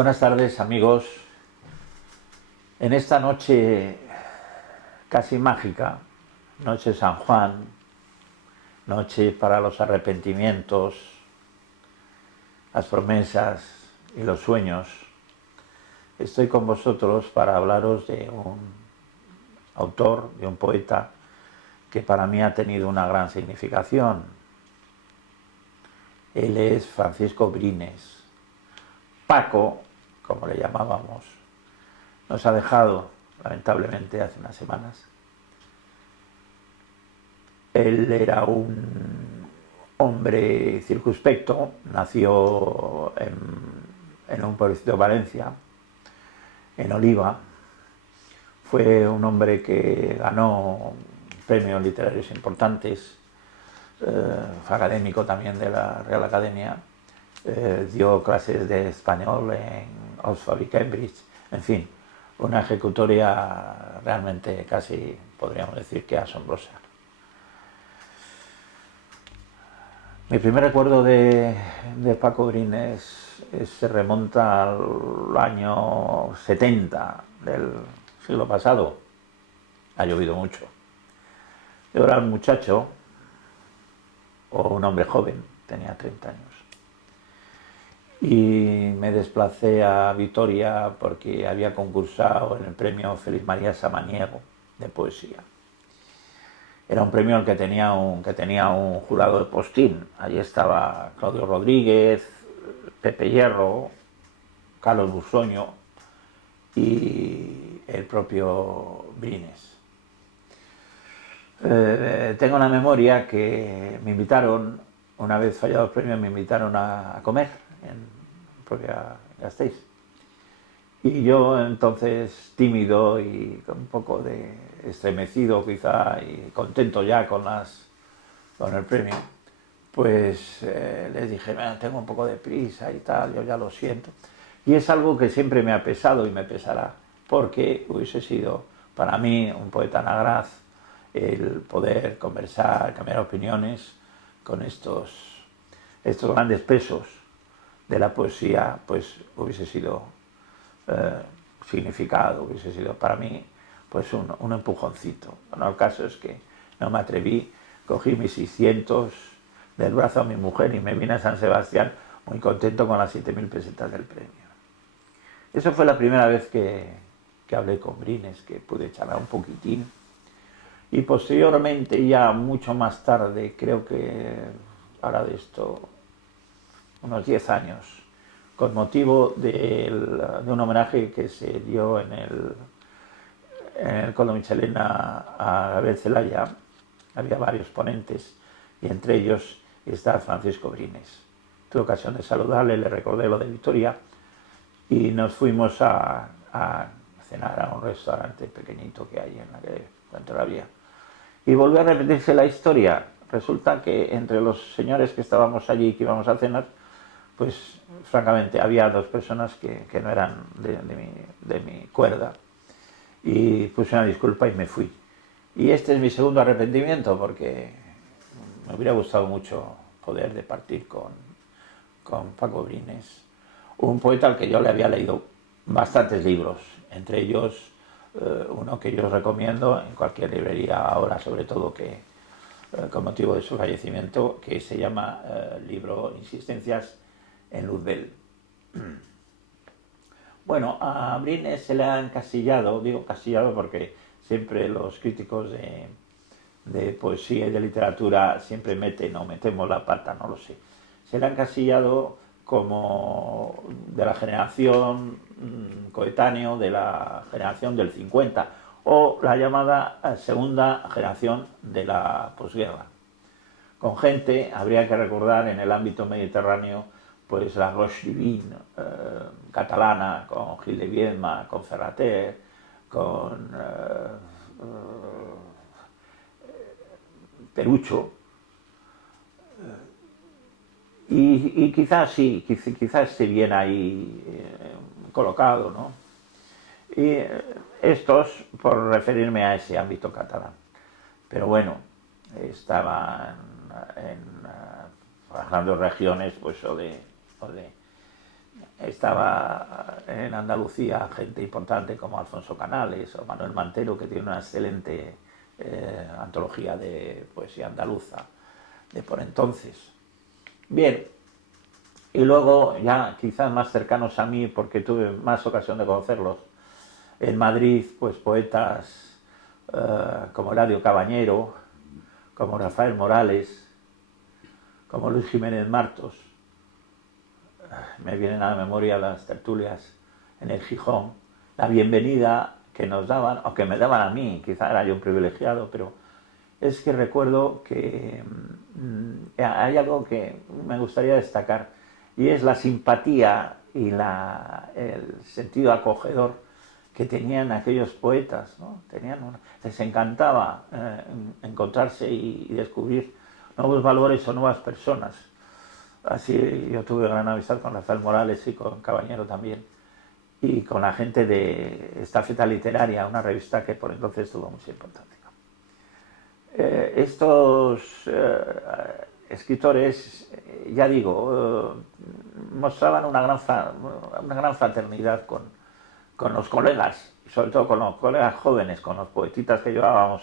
Buenas tardes, amigos. En esta noche casi mágica, noche San Juan, noche para los arrepentimientos, las promesas y los sueños, estoy con vosotros para hablaros de un autor, de un poeta que para mí ha tenido una gran significación. Él es Francisco Brines. Paco, como le llamábamos, nos ha dejado, lamentablemente, hace unas semanas. Él era un hombre circunspecto, nació en un pueblecito de Valencia, en Oliva. Fue un hombre que ganó premios literarios importantes, fue académico también de la Real Academia, dio clases de español en Oxford y Cambridge, en fin, una ejecutoria realmente casi, podríamos decir, que asombrosa. Mi primer recuerdo de Paco Brines se remonta al año 70 del siglo pasado. Ha llovido mucho. Yo era un muchacho, o un hombre joven, tenía 30 años. Y me desplacé a Vitoria porque había concursado en el premio Félix María Samaniego de poesía. Era un premio que tenía un jurado de postín. Allí estaba Claudio Rodríguez, Pepe Hierro, Carlos Busoño y el propio Brines. Tengo una memoria que me invitaron, una vez fallado el premio, me invitaron a comer en propia Gasteiz. Y yo entonces, tímido y con un poco de estremecido quizá y contento ya con el premio, pues les dije, tengo un poco de prisa y tal, yo ya lo siento. Y es algo que siempre me ha pesado y me pesará, porque hubiese sido para mí un poeta nagraz el poder conversar, cambiar opiniones con estos grandes pesos de la poesía, pues hubiese sido significado, hubiese sido para mí pues un empujoncito. Bueno, el caso es que no me atreví, cogí mis 600 del brazo a mi mujer y me vine a San Sebastián muy contento con las 7.000 pesetas del premio. Eso fue la primera vez que hablé con Brines, que pude charlar un poquitín. Y posteriormente, ya mucho más tarde, creo que ahora de esto, unos 10 años, con motivo de un homenaje que se dio en el Colo Michelena a Gabriel Celaya. Había varios ponentes y entre ellos está Francisco Brines. Tuve ocasión de saludarle, le recordé lo de Vitoria y nos fuimos a cenar a un restaurante pequeñito que hay en la que encuentro la vía. Y volvió a repetirse la historia. Resulta que entre los señores que estábamos allí y que íbamos a cenar, pues francamente había dos personas que no eran de mi cuerda. Y puse una disculpa y me fui. Y este es mi segundo arrepentimiento, porque me hubiera gustado mucho poder departir con Paco Brines, un poeta al que yo le había leído bastantes libros, entre ellos uno que yo os recomiendo en cualquier librería ahora, sobre todo que con motivo de su fallecimiento, que se llama libro Insistencias en Luzbel. Bueno, a Brines se le ha encasillado, digo encasillado porque siempre los críticos de poesía y de literatura siempre metemos la pata, no lo sé. Se le ha encasillado como de la generación coetáneo, de la generación del 50, o la llamada segunda generación de la posguerra. Con gente, habría que recordar en el ámbito mediterráneo, pues la Roche Divine catalana, con Gil de Viedma, con Ferrater, con Perucho, y quizás sí, quizás esté bien ahí colocado, ¿no? Y estos, por referirme a ese ámbito catalán. Pero bueno, estaban en las grandes regiones, pues, o de estaba en Andalucía gente importante como Alfonso Canales o Manuel Mantero, que tiene una excelente antología de poesía andaluza de por entonces. Bien, y luego ya quizás más cercanos a mí, porque tuve más ocasión de conocerlos, en Madrid, pues poetas como Eladio Cabañero, como Rafael Morales, como Luis Jiménez Martos. Me vienen a la memoria las tertulias en el Gijón, la bienvenida que nos daban, o que me daban a mí, quizá era yo un privilegiado, pero es que recuerdo que hay algo que me gustaría destacar, y es la simpatía y el sentido acogedor que tenían aquellos poetas, ¿no? Les encantaba encontrarse y descubrir nuevos valores o nuevas personas. Así yo tuve gran amistad con Rafael Morales y con Cabañero también, y con la gente de Estafeta Literaria, una revista que por entonces tuvo mucha importancia. Estos escritores, ya digo, mostraban una gran fraternidad con los colegas, sobre todo con los colegas jóvenes, con los poetitas que llegábamos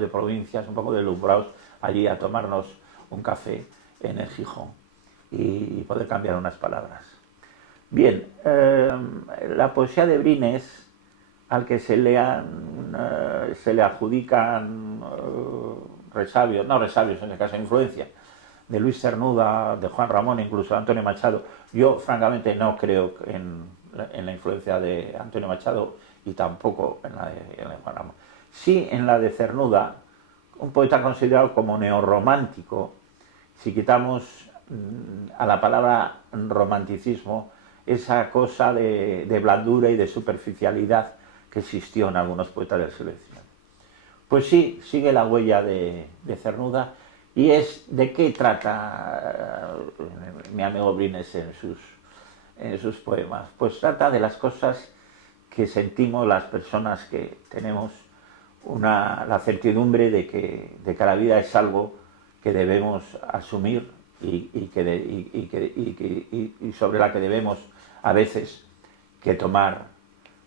de provincias un poco deslumbrados allí a tomarnos un café en el Gijón y poder cambiar unas palabras. Bien, la poesía de Brines, al que se le adjudican resabios, no resabios en el caso de influencia, de Luis Cernuda, de Juan Ramón, incluso de Antonio Machado. Yo francamente no creo en la influencia de Antonio Machado y tampoco en la de Juan Ramón. Sí en la de Cernuda, un poeta considerado como neorromántico, si quitamos a la palabra romanticismo esa cosa de blandura y de superficialidad que existió en algunos poetas del siglo XIX. Pues sí, sigue la huella de Cernuda, y es de qué trata mi amigo Brines en sus poemas. Pues trata de las cosas que sentimos las personas que tenemos la certidumbre de que la vida es algo que debemos asumir y sobre la que debemos a veces que tomar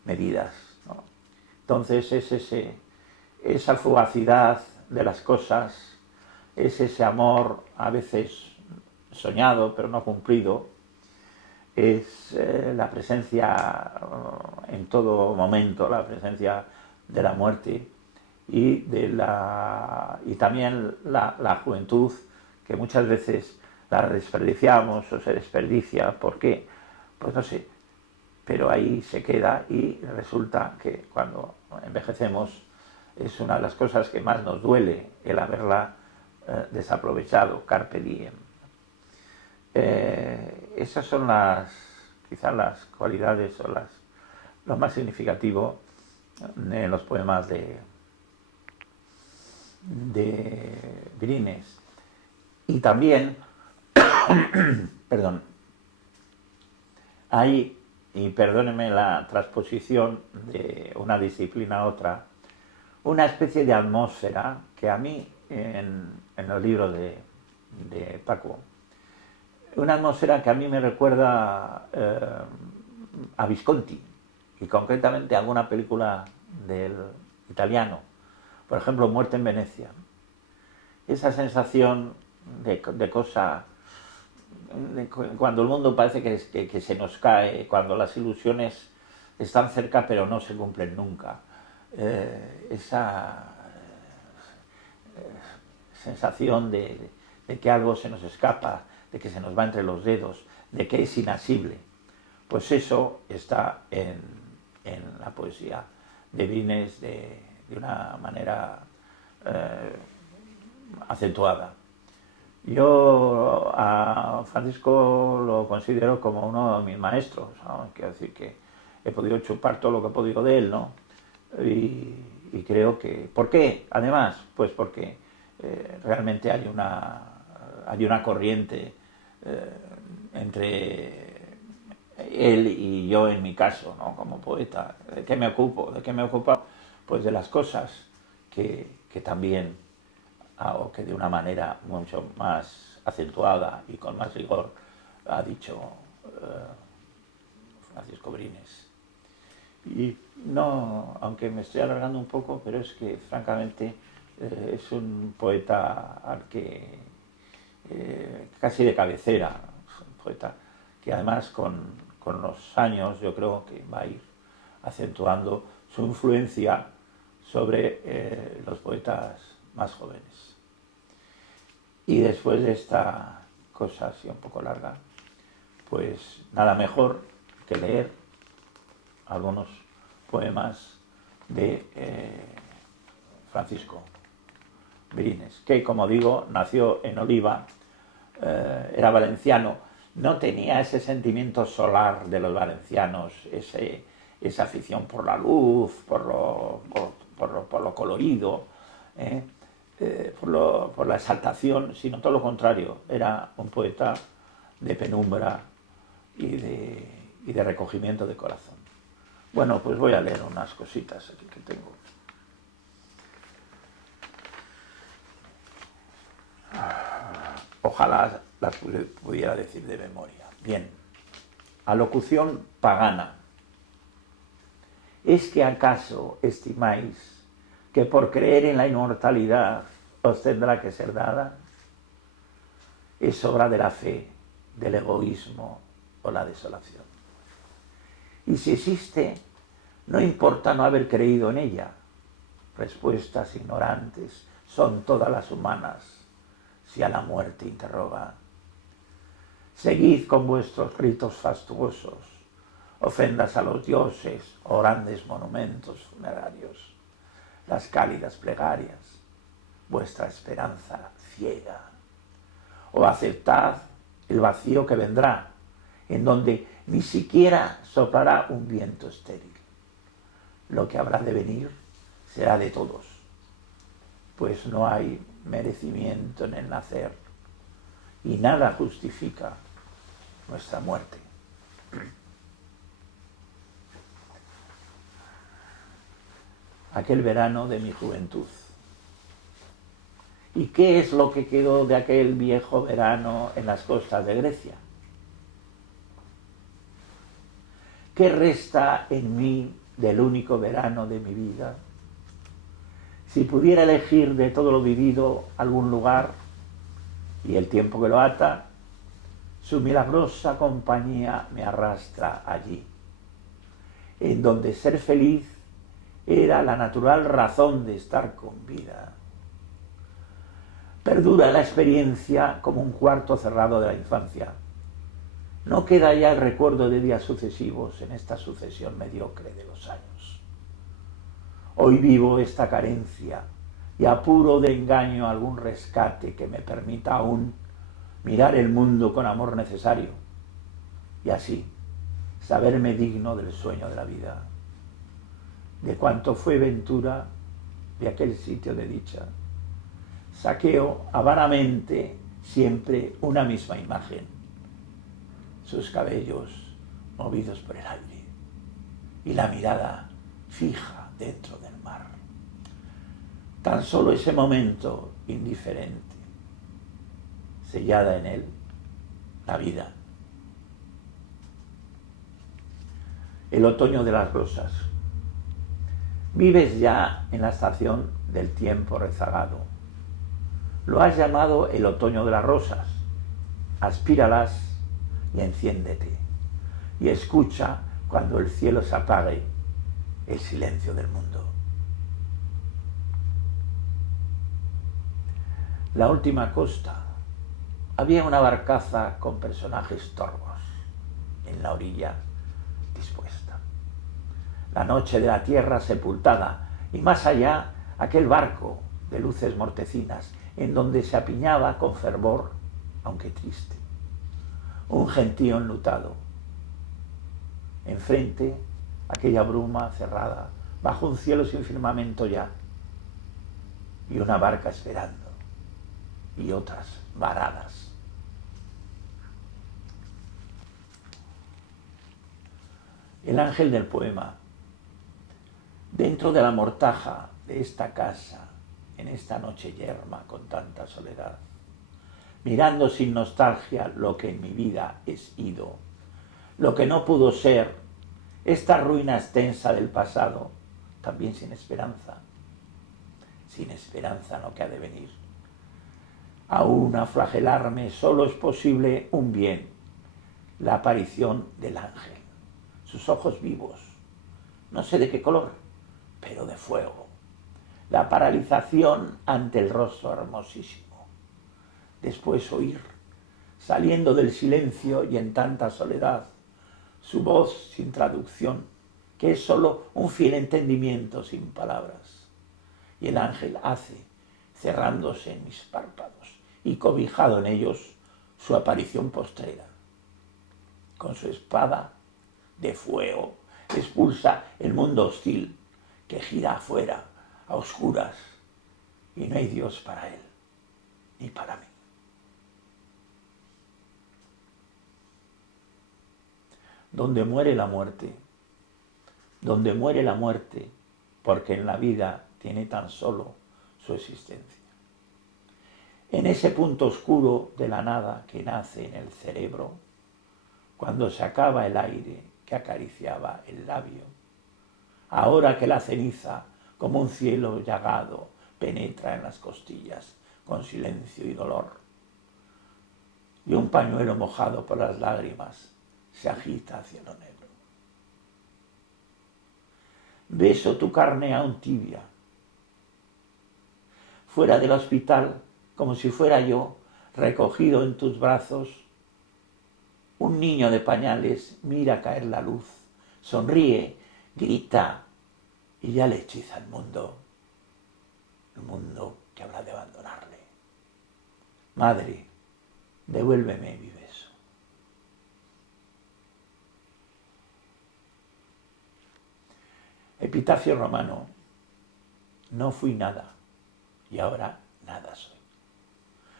medidas, ¿no? Entonces es esa fugacidad de las cosas, es ese amor a veces soñado pero no cumplido, es la presencia en todo momento, la presencia de la muerte y también la juventud, que muchas veces la desperdiciamos o se desperdicia. ¿Por qué? Pues no sé, pero ahí se queda, y resulta que cuando envejecemos es una de las cosas que más nos duele, el haberla desaprovechado, carpe diem. Esas son quizás las cualidades o lo más significativo en los poemas de Brines. Y también, perdón, hay, y perdónenme la transposición de una disciplina a otra, una especie de atmósfera que a mí, en los libros de Paco, una atmósfera que a mí me recuerda a Visconti, y concretamente a alguna película del italiano, por ejemplo Muerte en Venecia. Esa sensación de cosa, cuando el mundo parece que se nos cae, cuando las ilusiones están cerca pero no se cumplen nunca, esa sensación de que algo se nos escapa, de que se nos va entre los dedos, de que es inasible. Pues eso está en la poesía de Brines de una manera acentuada. Yo a Francisco lo considero como uno de mis maestros, ¿no? Quiero decir que he podido chupar todo lo que he podido de él, ¿no? Y creo que... ¿Por qué? Además, pues porque realmente hay una corriente entre él y yo, en mi caso, ¿no? Como poeta. ¿De qué me ocupo? ¿De qué me ocupo? Pues de las cosas que también hago, que de una manera mucho más acentuada y con más rigor ha dicho Francisco Brines. Y no, aunque me estoy alargando un poco, pero es que francamente es un poeta al que casi de cabecera, es un poeta que además con los años yo creo que va a ir acentuando su influencia sobre los poetas más jóvenes. Y después de esta cosa así un poco larga, pues nada mejor que leer algunos poemas de Francisco Brines, que como digo, nació en Oliva, era valenciano, no tenía ese sentimiento solar de los valencianos, esa afición por la luz, por lo colorido, por la exaltación, sino todo lo contrario, era un poeta de penumbra y de recogimiento de corazón. Bueno, pues voy a leer unas cositas aquí que tengo. Ojalá las pudiera decir de memoria. Bien. Alocución pagana. ¿Es que acaso estimáis que por creer en la inmortalidad os tendrá que ser dada? Es obra de la fe, del egoísmo o la desolación. Y si existe, no importa no haber creído en ella. Respuestas ignorantes son todas las humanas, si a la muerte interroga. Seguid con vuestros ritos fastuosos, ofrendas a los dioses o grandes monumentos funerarios, las cálidas plegarias, vuestra esperanza ciega. O aceptad el vacío que vendrá, en donde ni siquiera soplará un viento estéril. Lo que habrá de venir será de todos, pues no hay merecimiento en el nacer y nada justifica nuestra muerte. Aquel verano de mi juventud. ¿Y qué es lo que quedó de aquel viejo verano en las costas de Grecia? ¿Qué resta en mí del único verano de mi vida? Si pudiera elegir de todo lo vivido algún lugar y el tiempo que lo ata, su milagrosa compañía me arrastra allí, en donde ser feliz era la natural razón de estar con vida. Perdura la experiencia como un cuarto cerrado de la infancia. No queda ya el recuerdo de días sucesivos en esta sucesión mediocre de los años. Hoy vivo esta carencia y apuro de engaño algún rescate que me permita aún mirar el mundo con amor necesario y así saberme digno del sueño de la vida, de cuanto fue ventura de aquel sitio de dicha. Saqueo avaramente siempre una misma imagen, sus cabellos movidos por el aire y la mirada fija dentro del mar. Tan solo ese momento indiferente, sellada en él la vida. El otoño de las rosas. Vives ya en la estación del tiempo rezagado. Lo has llamado el otoño de las rosas. Aspíralas y enciéndete. Y escucha cuando el cielo se apague el silencio del mundo. La última costa. Había una barcaza con personajes torvos en la orilla dispuesta. La noche de la tierra sepultada y más allá aquel barco de luces mortecinas en donde se apiñaba con fervor, aunque triste, un gentío enlutado. Enfrente aquella bruma cerrada bajo un cielo sin firmamento ya y una barca esperando y otras varadas. El ángel del poema. Dentro de la mortaja de esta casa, en esta noche yerma con tanta soledad, mirando sin nostalgia lo que en mi vida es ido, lo que no pudo ser esta ruina extensa del pasado, también sin esperanza en lo que ha de venir. Aún a flagelarme solo es posible un bien, la aparición del ángel, sus ojos vivos, no sé de qué color, pero de fuego, la paralización ante el rostro hermosísimo, después oír, saliendo del silencio y en tanta soledad, su voz sin traducción, que es solo un fiel entendimiento sin palabras. Y el ángel hace, cerrándose en mis párpados y cobijado en ellos, su aparición postrera. Con su espada de fuego expulsa el mundo hostil que gira afuera, a oscuras, y no hay Dios para él, ni para mí. Donde muere la muerte, porque en la vida tiene tan solo su existencia. En ese punto oscuro de la nada que nace en el cerebro, cuando se acaba el aire que acariciaba el labio, ahora que la ceniza, como un cielo llagado, penetra en las costillas con silencio y dolor, y un pañuelo mojado por las lágrimas se agita hacia lo negro. Beso tu carne aún tibia. Fuera del hospital, como si fuera yo, recogido en tus brazos, un niño de pañales mira caer la luz, sonríe, grita y ya le hechiza el mundo que habrá de abandonarle. Madre, devuélveme mi beso. Epitafio romano: no fui nada y ahora nada soy.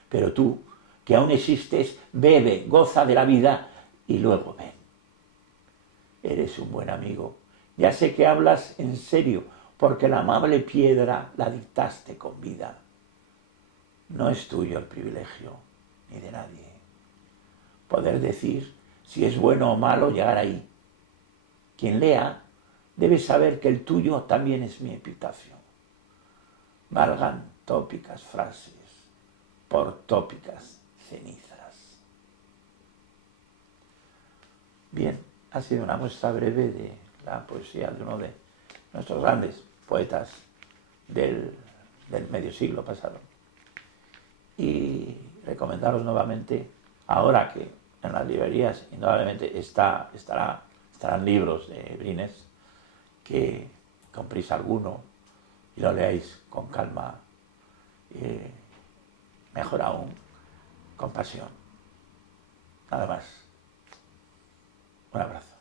Pero tú, que aún existes, bebe, goza de la vida y luego ven. Eres un buen amigo. Ya sé que hablas en serio, porque la amable piedra la dictaste con vida. No es tuyo el privilegio, ni de nadie, poder decir si es bueno o malo llegar ahí. Quien lea debe saber que el tuyo también es mi epitafio. Valgan tópicas frases por tópicas cenizas. Bien, ha sido una muestra breve de la poesía de uno de nuestros grandes poetas del medio siglo pasado. Y recomendaros nuevamente, ahora que en las librerías indudablemente estarán libros de Brines, que compréis alguno y lo leáis con calma, mejor aún, con pasión. Nada más. Un abrazo.